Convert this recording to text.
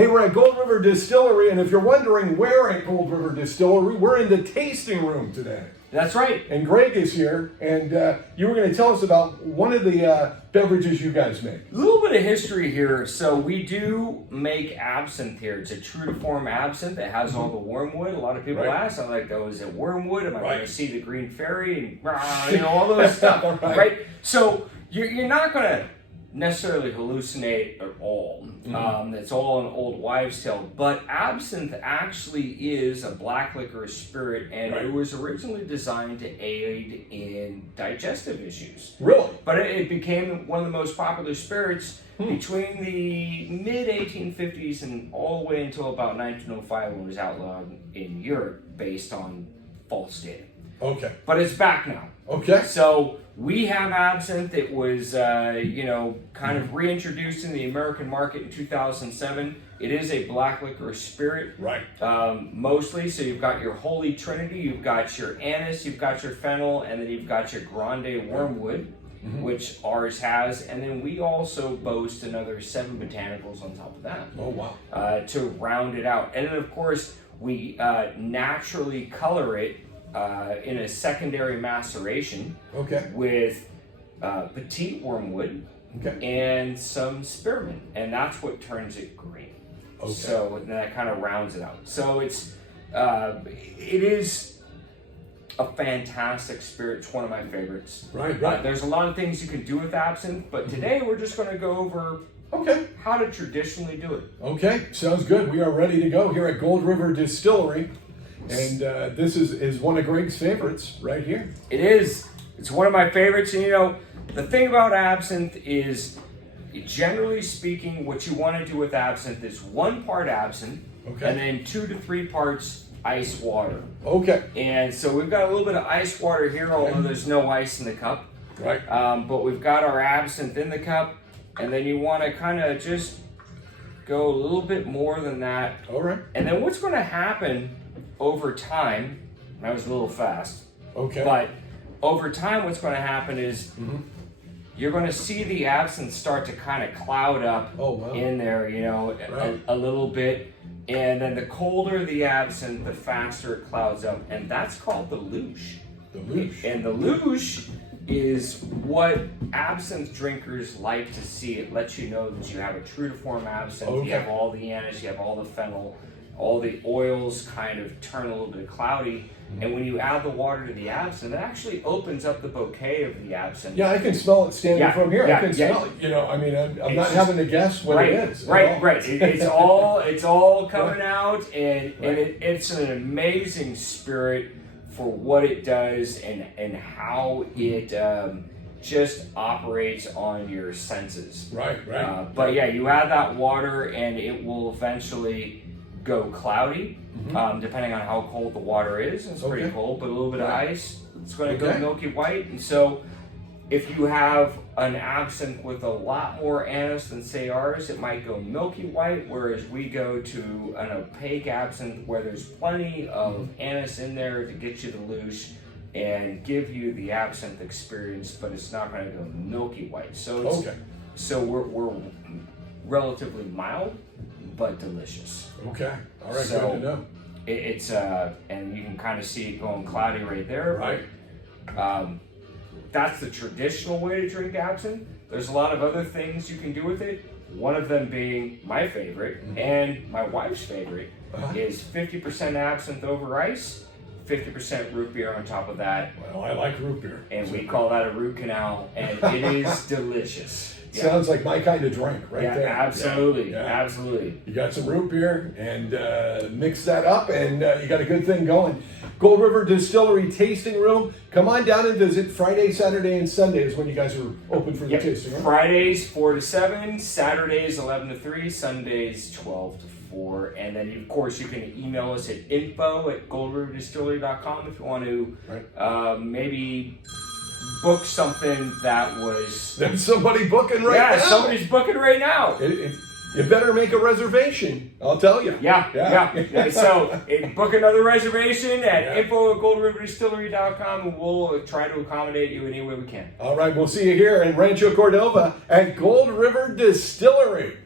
Hey, we're at Gold River Distillery, and if you're wondering where at Gold River Distillery, we're in the tasting room today. That's right. And Greg is here, and you were going to tell us about one of the beverages you guys make. A little bit of history here. So we do make absinthe here. It's a true to form absinthe that has all the wormwood. A lot of people ask, I'm like, oh, is it wormwood? Am I going to see the green fairy? And all those stuff, right? So you're not going to necessarily hallucinate at all. It's all an old wives' tale. But absinthe actually is a black licorice spirit, and it was originally designed to aid in digestive issues. Really? But it became one of the most popular spirits between the mid-1850s and all the way until about 1905 when it was outlawed in Europe based on false data. Okay. But it's back now. Okay. So we have absinthe. It was, kind of reintroduced in the American market in 2007. It is a black licorice spirit. Right. Mostly. So you've got your Holy Trinity, you've got your anise, you've got your fennel, and then you've got your grande wormwood, which ours has. And then we also boast another 7 botanicals on top of that. Oh, wow. To round it out. And then, of course, we naturally color it in a secondary maceration with petite wormwood and some spearmint, and that's what turns it green. So that kind of rounds it out. So it is a fantastic spirit. It's one of my favorites. Right. There's a lot of things you can do with absinthe, but today we're just going to go over how to traditionally do it. Okay, sounds good. We are ready to go here at Gold River Distillery. And this is one of Greg's favorites right here. It is. It's one of my favorites. And the thing about absinthe is, generally speaking, what you want to do with absinthe is 1 part absinthe and then 2 to 3 parts ice water. Okay. And so we've got a little bit of ice water here, although there's no ice in the cup. Right. But we've got our absinthe in the cup, and then you want to kind of just go a little bit more than that. All right. And then what's going to happen over time, that was a little fast. Okay. But over time, what's going to happen is you're going to see the absinthe start to kind of cloud up in there, a little bit. And then the colder the absinthe, the faster it clouds up. And that's called the louche. The louche. And the louche is what absinthe drinkers like to see. It lets you know that you have a true to form absinthe. You have all the anise, you have all the fennel. All the oils kind of turn a little bit cloudy, and when you add the water to the absinthe, it actually opens up the bouquet of the absinthe. Yeah, I can smell it standing from here. I can smell it. I'm not having to guess what it is. Right. It's all coming out, and it's an amazing spirit for what it does and how it just operates on your senses. Right. But yeah, you add that water, and it will eventually go cloudy, depending on how cold the water is. It's pretty cold, but a little bit of ice, it's going to go milky white. And so if you have an absinthe with a lot more anise than say ours, it might go milky white, whereas we go to an opaque absinthe where there's plenty of anise in there to get you the louche and give you the absinthe experience, but it's not going to go milky white. So so we're relatively mild but delicious. Okay. All right. So good to know. It's and you can kind of see it going cloudy right there. Right. That's the traditional way to drink absinthe. There's a lot of other things you can do with it. One of them being my favorite and my wife's favorite is 50% absinthe over ice, 50% root beer on top of that. Well, I like root beer. And we call that a root canal, and it is delicious. Sounds like my kind of drink right there. Absolutely. Absolutely. You got some root beer and mix that up, and you got a good thing going. Gold River Distillery Tasting Room. Come on down and visit. Friday, Saturday, and Sunday is when you guys are open for the tasting room. Fridays 4 to 7, Saturdays 11 to 3, Sundays 12 to 4. And then, of course, you can email us at info@goldriverdistillery.com if you want to maybe book something that was... There's somebody booking right now. Yeah, somebody's booking right now. You better make a reservation, I'll tell you. Yeah. So book another reservation at info@goldriverdistillery.com, and we'll try to accommodate you any way we can. All right, we'll see you here in Rancho Cordova at Gold River Distillery.